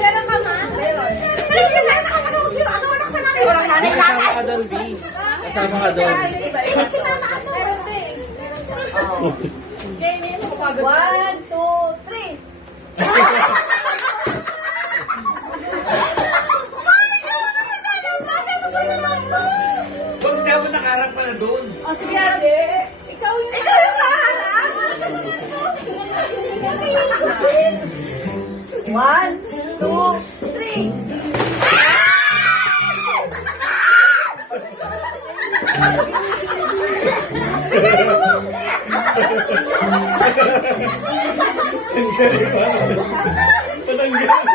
Meron ka ma? Meron. Pero yun lang, ano sa nanay? Walang nanay lang. Kasama ka doon, B. Kasama ka doon. Si mama ako. Meron to eh. Meron to. One, two, three. Huwag dapat nakaharap ka na doon. O sige, ate. Ikaw yung kaharap. One, two, three. Patanggal.